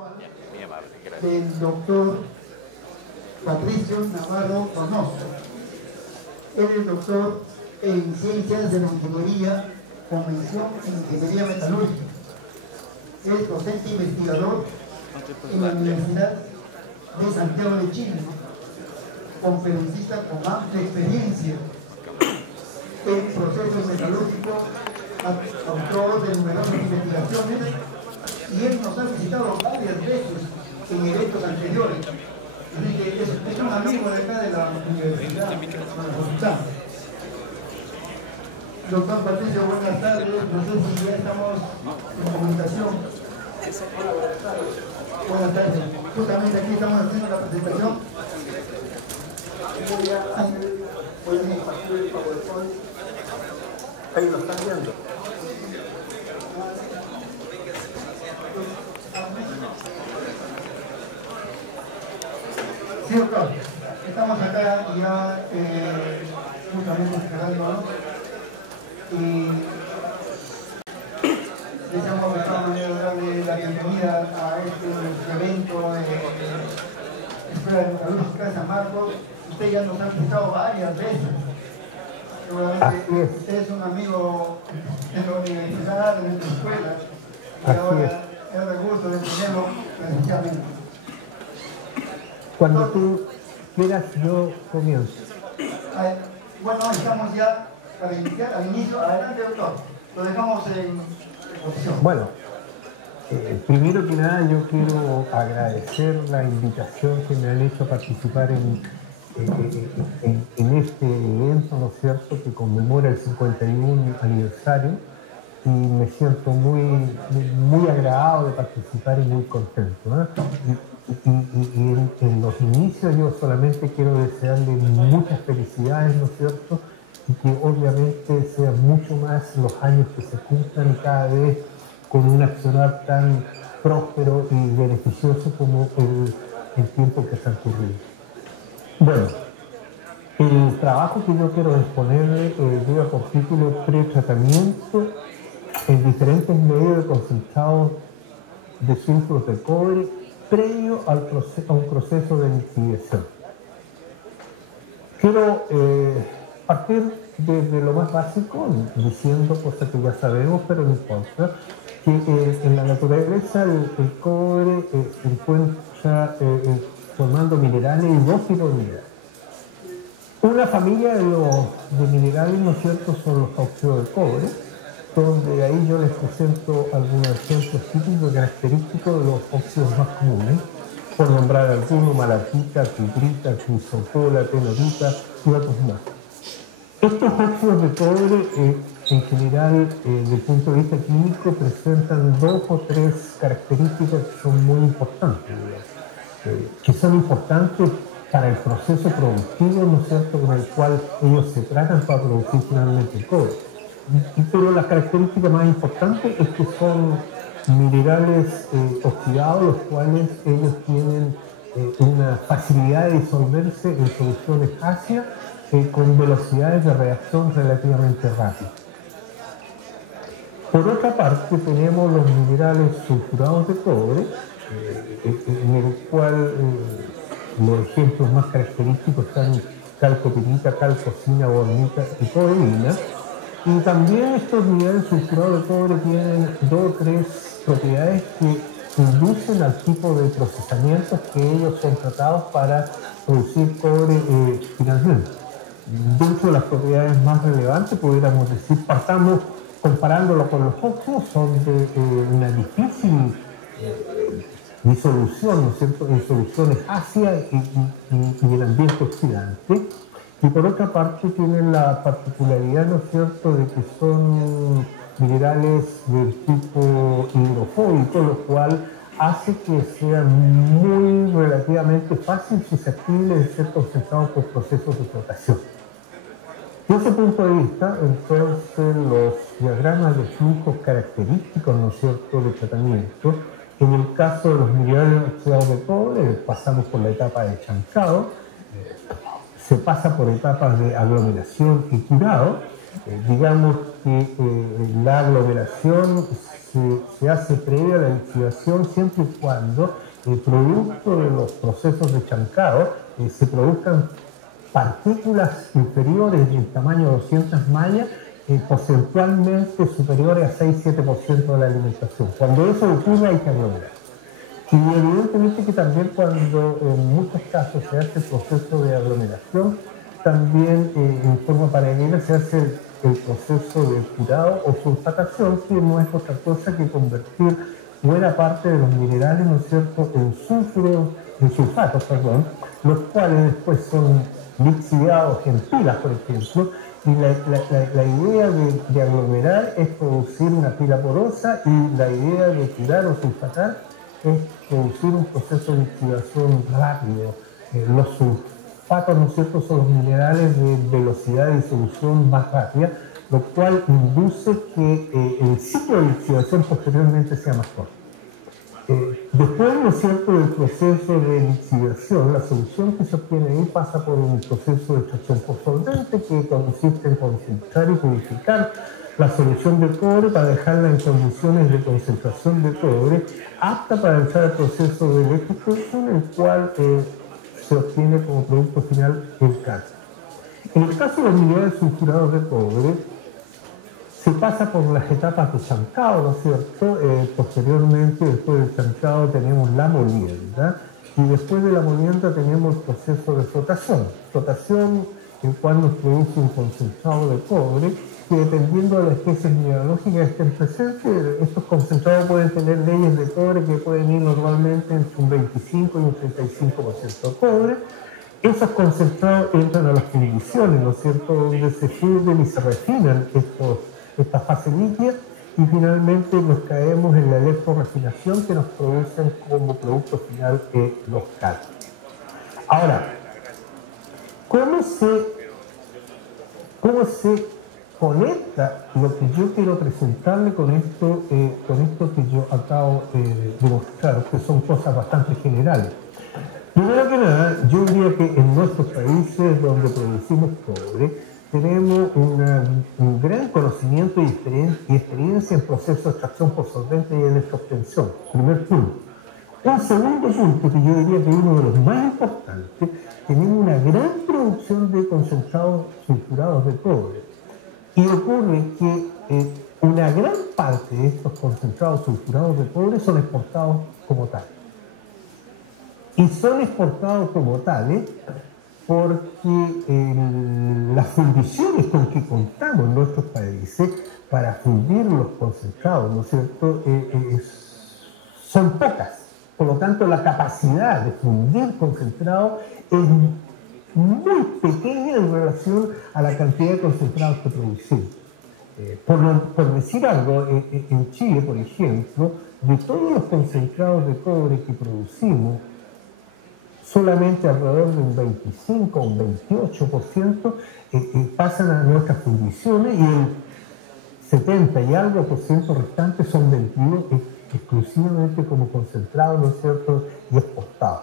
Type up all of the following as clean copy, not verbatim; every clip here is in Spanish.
Muy amable, gracias. Del doctor Patricio Navarro Donoso. Él es doctor en Ciencias de la Ingeniería, con mención en Ingeniería Metalúrgica. Es docente investigador en la Universidad de Santiago de Chile, conferencista con amplia experiencia en procesos metalúrgicos, autor de numerosas investigaciones, y él nos ha visitado varias veces en eventos anteriores. Así que es un amigo de acá de la Universidad de la Facultad. Doctor Patricio, buenas tardes. No sé si ya estamos en comunicación. Hola, buenas tardes. Buenas tardes. Justamente aquí estamos haciendo la presentación. Voy a compartir el PowerPoint. Ahí lo están viendo. Sí, doctor. Estamos acá ya justamente esperando, ¿no? Y deseamos de todas maneras darle la bienvenida a este evento de Escuela de Metalúrgica de San Marcos. Usted ya nos ha visitado varias veces. Seguramente usted es un amigo de la universidad, de nuestra escuela, y ahora es el gusto de tenerlo presencialmente. Cuando tú quieras, yo comienzo. Bueno, estamos ya para iniciar, al inicio. Adelante, doctor. Lo dejamos en posición. Bueno, primero que nada yo quiero agradecer la invitación que me han hecho a participar en este evento, ¿no es cierto?, que conmemora el 51 aniversario, y me siento muy agradado de participar y muy contento, ¿no? Y en los inicios yo solamente quiero desearle muchas felicidades, ¿no es cierto?, y que obviamente sean mucho más los años que se cumplan cada vez con un accionar tan próspero y beneficioso como el tiempo que se ha ocurrido. Bueno, el trabajo que yo quiero exponerle lleva por título Pretratamiento en diferentes medios de concentrados de sulfuros de cobre previo a un proceso de lixiviación. Quiero partir desde lo más básico, diciendo cosas que ya sabemos, pero no importa, que en la naturaleza el cobre se encuentra formando minerales y dos tipos de minerales. Una familia de minerales, ¿no es cierto?, son los óxidos de cobre, donde ahí yo les presento algunos ejemplos típicos y característicos de los óxidos más comunes, por nombrar algunos: malaquita, pitrita, crisocola, tenorita y otros más. Estos óxidos de cobre, en general, desde el punto de vista químico, presentan dos o tres características que son muy importantes, que son importantes para el proceso productivo, ¿no es cierto?, con el cual ellos se tratan para producir finalmente el cobre. Pero la característica más importante es que son minerales oxidados, los cuales ellos tienen una facilidad de disolverse en soluciones ácidas con velocidades de reacción relativamente rápidas. Por otra parte, tenemos los minerales sulfurados de cobre, en el cual los ejemplos más característicos están calcopirita, calcocina, bornita y codelina. Y también estos minerales sulfurados de cobre tienen dos o tres propiedades que inducen al tipo de procesamientos que ellos son tratados para producir cobre finalmente. Dentro de las propiedades más relevantes, pudiéramos decir, partamos comparándolo con los óxidos, son de una difícil disolución, ¿no es cierto?, en soluciones ácidas y el ambiente oxidante. Y por otra parte tienen la particularidad, ¿no es cierto?, de que son minerales del tipo hidrofóbico, lo cual hace que sean muy relativamente fácil susceptibles de ser concentrados por procesos de flotación. Desde ese punto de vista, entonces, los diagramas de flujo característicos, ¿no es cierto?, de tratamiento, en el caso de los minerales oxidados de cobre, pasamos por la etapa de chancado, se pasa por etapas de aglomeración y curado, Digamos que la aglomeración se hace previa a la lixiviación siempre y cuando, producto de los procesos de chancado, se produzcan partículas inferiores del tamaño de 200 mallas, porcentualmente superiores a 6-7% de la alimentación. Cuando eso ocurre hay que aglomerar. Y evidentemente que también cuando en muchos casos se hace el proceso de aglomeración, también en forma paralela se hace el proceso de curado o sulfatación, que no es otra cosa que convertir buena parte de los minerales, ¿no es cierto?, en sulfatos, perdón, los cuales después son lixiviados en pilas, por ejemplo, y la idea de aglomerar es producir una pila porosa, y la idea de curar o sulfatar es producir un proceso de lixiviación rápido. Los sulfatos, ¿no es cierto?, son los minerales de velocidad de disolución más rápida, lo cual induce que el ciclo de lixiviación posteriormente sea más corto. Después, ¿no es cierto?, del proceso de lixiviación, la solución que se obtiene ahí pasa por un proceso de extracción por solvente que consiste en concentrar y purificar la solución de cobre para dejarla en condiciones de concentración de cobre apta para entrar al proceso de electrofusión, el cual se obtiene como producto final el cálculo. En el caso de los minerales sulfurados de cobre, se pasa por las etapas de chancado, ¿no es cierto? Posteriormente, después del chancado, tenemos la molienda, y después de la molienda tenemos el proceso de flotación. Flotación, el cual nos produce un concentrado de cobre, que dependiendo de las especies mineralógicas que estén presentes, estos concentrados pueden tener leyes de cobre que pueden ir normalmente entre un 25 y un 35% de cobre. Esos concentrados entran a las fundiciones, ¿no es cierto?, donde se funden y se refinan esta fase líquida, y finalmente nos caemos en la electrorefinación, que nos producen como producto final los cálculos. Ahora, ¿cómo se conecta lo que yo quiero presentarle con esto que yo acabo de mostrar, que son cosas bastante generales? Primero que nada, yo diría que en nuestros países donde producimos cobre, tenemos un gran conocimiento y experiencia en procesos de extracción por solvente y electroobtención. Primer punto. Un segundo punto, que yo diría que es uno de los más importantes, tenemos una gran producción de concentrados sulfurados de cobre. Y ocurre que una gran parte de estos concentrados sulfurados de cobre son exportados como tales. Y son exportados como tales porque las fundiciones con que contamos en nuestros países para fundir los concentrados, ¿no es cierto?, son pocas. Por lo tanto, la capacidad de fundir concentrados es muy pequeña en relación a la cantidad de concentrados que producimos. Por decir algo, en Chile, por ejemplo, de todos los concentrados de cobre que producimos, solamente alrededor de un 25 o un 28% pasan a nuestras fundiciones, y el 70 y algo por ciento restante son vendidos exclusivamente como concentrados, ¿no es cierto?, y exportados.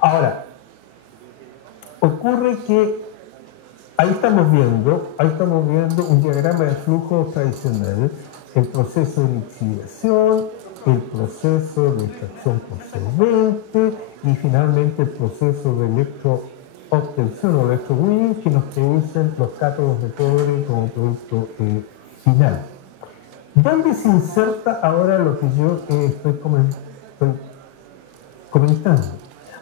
Ahora, ocurre que ahí estamos viendo un diagrama de flujo tradicional, el proceso de lixiviación, el proceso de extracción por solvente y finalmente el proceso de electroobtención o electrowinning, que nos producen los cátodos de cobre como producto final. ¿Dónde se inserta ahora lo que yo estoy comentando?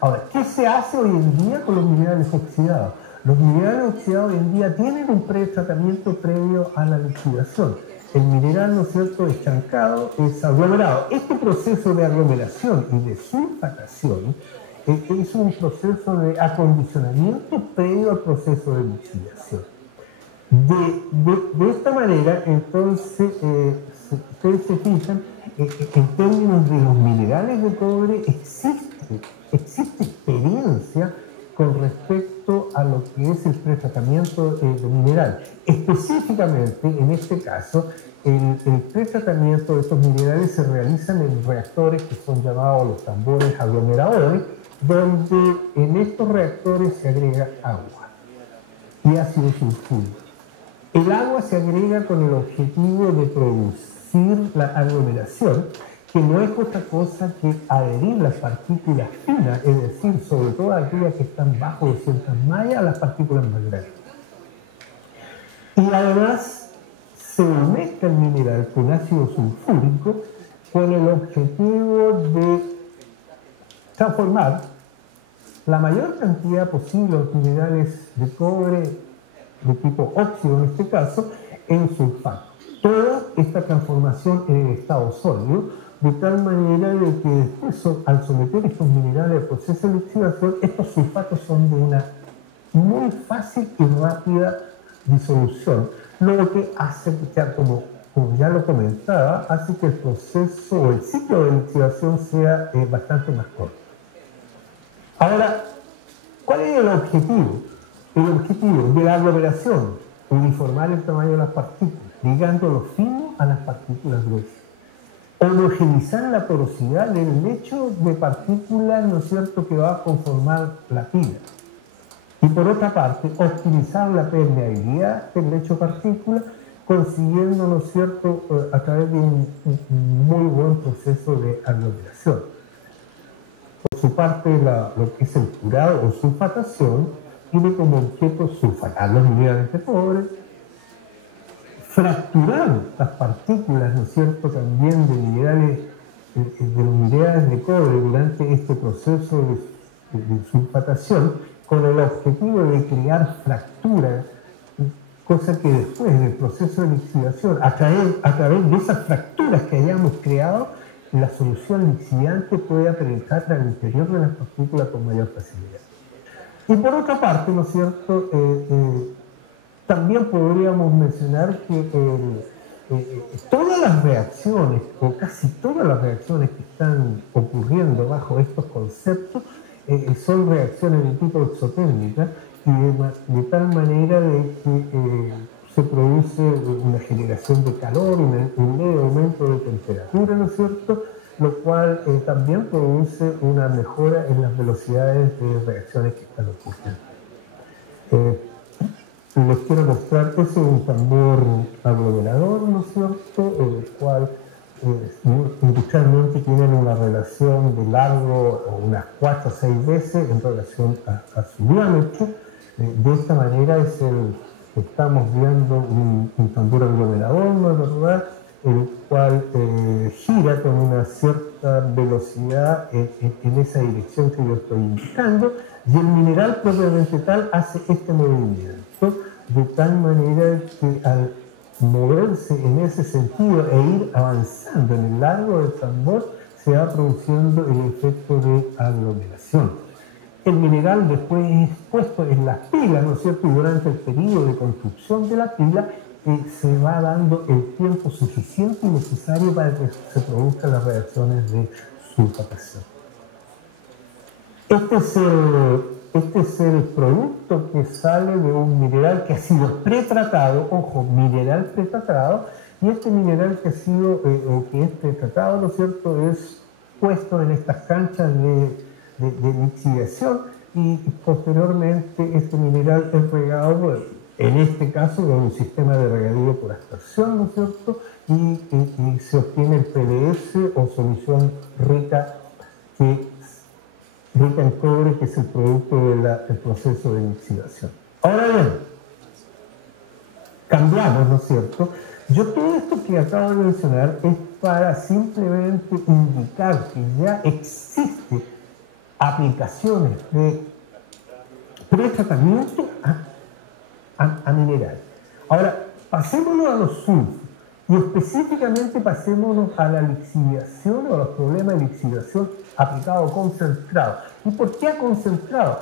Ahora, ¿qué se hace hoy en día con los minerales oxidados? Los minerales oxidados hoy en día tienen un pretratamiento previo a la lixiviación. El mineral, ¿no es cierto?, estancado es aglomerado. Este proceso de aglomeración y de sulfatación es un proceso de acondicionamiento previo al proceso de lixiviación. De esta manera, entonces, si ustedes se fijan, en términos de los minerales de cobre existe experiencia con respecto a lo que es el pretratamiento de mineral. Específicamente, en este caso, el pretratamiento de estos minerales se realizan en reactores que son llamados los tambores aglomeradores, donde en estos reactores se agrega agua y ácido sulfúrico. El agua se agrega con el objetivo de producir la aglomeración, que no es otra cosa que adherir las partículas finas, es decir, sobre todo aquellas que están bajo 200 mallas, a las partículas más grandes. Y además se humecta el mineral con ácido sulfúrico con el objetivo de transformar la mayor cantidad posible de minerales de cobre, de tipo óxido en este caso, en sulfato. Toda esta transformación en el estado sólido, de tal manera de que después, al someter estos minerales al proceso de oxidación, estos sulfatos son de una muy fácil y rápida disolución, lo que hace que, como ya lo comentaba, hace que el proceso o el ciclo de oxidación sea bastante más corto. Ahora, ¿cuál es el objetivo? El objetivo de la aglomeración, uniformar el tamaño de las partículas, ligando lo fino a las partículas gruesas. Homogeneizar la porosidad del lecho de partículas, ¿no es cierto?, que va a conformar la pila. Y por otra parte, optimizar la permeabilidad del lecho de partículas, consiguiendo, ¿no es cierto?, a través de un muy buen proceso de aglomeración. Por su parte, lo que es el curado o sulfatación tiene como objeto sulfatar los minerales de cobre, fracturar las partículas, ¿no es cierto?, también de minerales, de los minerales de cobre durante este proceso de sulfatación, con el objetivo de crear fracturas, cosa que después en el proceso de lixiviación, a través de esas fracturas que hayamos creado, la solución lixiviante puede penetrar al interior de las partículas con mayor facilidad. Y por otra parte, ¿no es cierto?, también podríamos mencionar que todas las reacciones, o casi todas las reacciones que están ocurriendo bajo estos conceptos, son reacciones de tipo exotérmica, y de tal manera de que se produce una generación de calor, un leve aumento de temperatura, ¿no es cierto?, lo cual también produce una mejora en las velocidades de reacciones que están ocurriendo. Les quiero mostrar, ese es un tambor aglomerador, ¿no es cierto?, el cual industrialmente tienen una relación de largo unas 4 o 6 veces en relación a su diámetro. De esta manera estamos viendo un tambor aglomerador, ¿no es verdad?, el cual gira con una cierta velocidad en esa dirección que yo estoy indicando, y el mineral propiamente tal hace este movimiento, de tal manera que al moverse en ese sentido e ir avanzando en el largo del tambor, se va produciendo el efecto de aglomeración. El mineral después es puesto en las pilas, ¿no es cierto?, y durante el periodo de construcción de la pila se va dando el tiempo suficiente y necesario para que se produzcan las reacciones de sulfatación. Este es el producto que sale de un mineral que ha sido pretratado, ojo, mineral pretratado, y este mineral que ha sido, que es pretratado, ¿no es cierto?, es puesto en estas canchas de lixiviación, y posteriormente este mineral es regado, en este caso, con un sistema de regadío por aspersión, ¿no es cierto?, y se obtiene el PDS o solución rica en cobre, que es el producto del proceso de lixiviación. Ahora bien, cambiamos, ¿no es cierto? Yo todo esto que acabo de mencionar es para simplemente indicar que ya existen aplicaciones de pretratamiento a mineral. Ahora, pasémonos a los sulfos, y específicamente pasémonos a la lixiviación o a los problemas de lixiviación aplicado concentrado. ¿Y por qué a concentrado?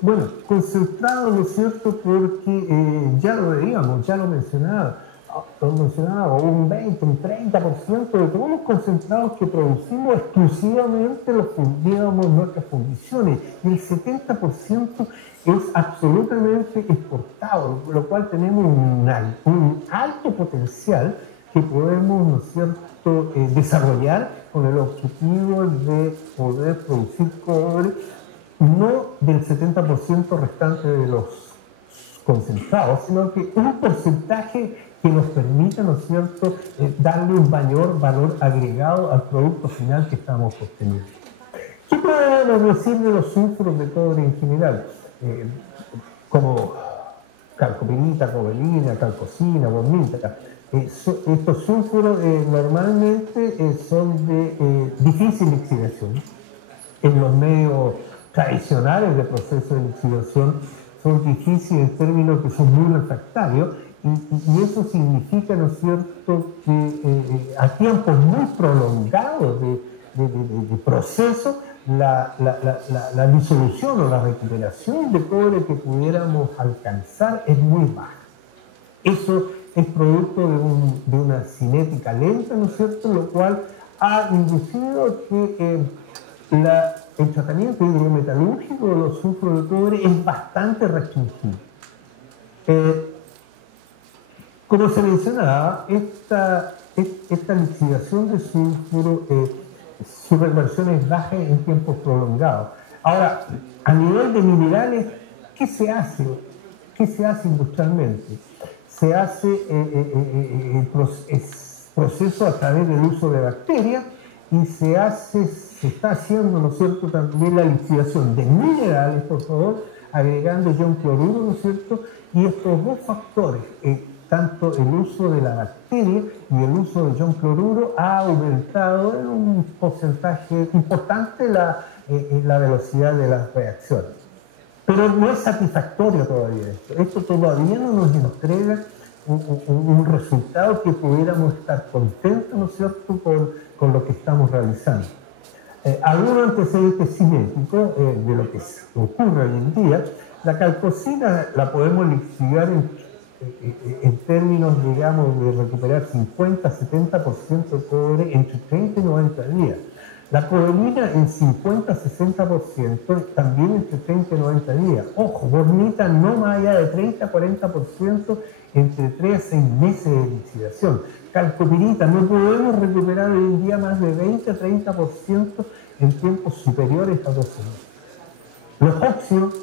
Bueno, concentrado, ¿no es cierto?, porque ya lo veíamos, ya lo mencionaba, un 20, un 30% de todos los concentrados que producimos exclusivamente los fundíamos en nuestras fundiciones, y el 70% es absolutamente exportado, lo cual tenemos un alto potencial que podemos, ¿no es cierto?, desarrollar con el objetivo de poder producir cobre, no del 70% restante de los concentrado, sino que un porcentaje que nos permita, ¿no es cierto?, darle un mayor valor agregado al producto final que estamos obteniendo. ¿Qué podemos decir de los sulfuros de cobre en general? Como calcopirita, cobalina, calcosina, bornita. Estos sulfuros normalmente son de difícil lixiviación. En los medios tradicionales de proceso de lixiviación son difíciles en términos que son muy refractarios y eso significa, ¿no es cierto?, que a tiempos muy prolongados de proceso la disolución o la recuperación de cobre que pudiéramos alcanzar es muy baja. Eso es producto de una cinética lenta, ¿no es cierto?, lo cual ha inducido que el tratamiento hidrometalúrgico de los sulfuros de cobre es bastante restringido. Como se mencionaba, esta lixiviación de sulfuro, su reversión es baja en tiempos prolongados. Ahora, a nivel de minerales, ¿qué se hace? ¿Qué se hace industrialmente? Se hace el proceso a través del uso de bacterias y se está haciendo, ¿no es cierto?, también la lixiviación de minerales, por favor, agregando ion cloruro, ¿no es cierto? Y estos dos factores, tanto el uso de la bacteria y el uso de ion cloruro, ha aumentado en un porcentaje importante la velocidad de las reacciones. Pero no es satisfactorio todavía esto. Esto todavía no nos entrega un resultado que pudiéramos estar contentos, ¿no es cierto?, con lo que estamos realizando. Algunos antecedentes cinéticos de lo que ocurre hoy en día, la calcosina la podemos lixiviar en términos, digamos, de recuperar 50-70% de cobre entre 30 y 90 días. La cobalina en 50-60%, también entre 30 y 90 días. Ojo, bornita no más allá de 30-40% entre 3 a 6 meses de lixiviación. Calcopirita no podemos recuperar hoy en día más de 20-30% en tiempos superiores a 12 meses. Los óxidos,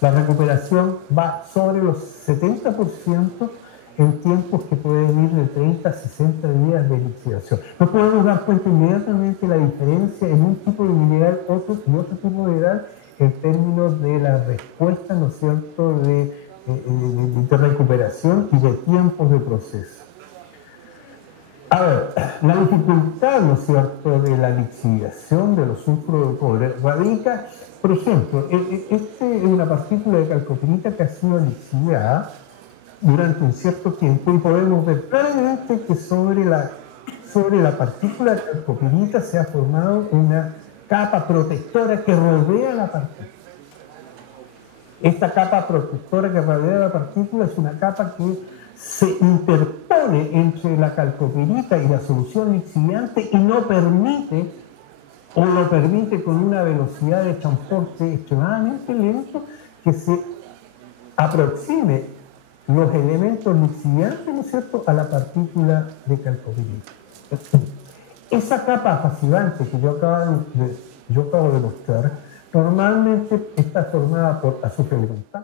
la recuperación va sobre los 70% en tiempos que pueden ir de 30 a 60 días de lixiviación. Nos podemos dar cuenta inmediatamente la diferencia en un tipo de mineral y otro tipo de mineral en términos de la respuesta, ¿no es cierto?, de recuperación y de tiempos de proceso. A ver, la dificultad, ¿no es cierto?, de la lixiviación de los sulfuros de cobre radica, por ejemplo, esta es una partícula de calcopirita que ha sido lixiviada durante un cierto tiempo y podemos ver claramente que sobre la partícula de calcopirita se ha formado una capa protectora que rodea la partícula. Esta capa protectora que rodea la partícula es una capa que se interpone entre la calcopirita y la solución lixiviante y no permite, o lo permite con una velocidad de transporte extremadamente lento, que se aproxime los elementos lixiviantes, ¿no es cierto?, a la partícula de calcopirita. Esa capa pasivante que yo acabo de mostrar, normalmente está formada por azufre elemental.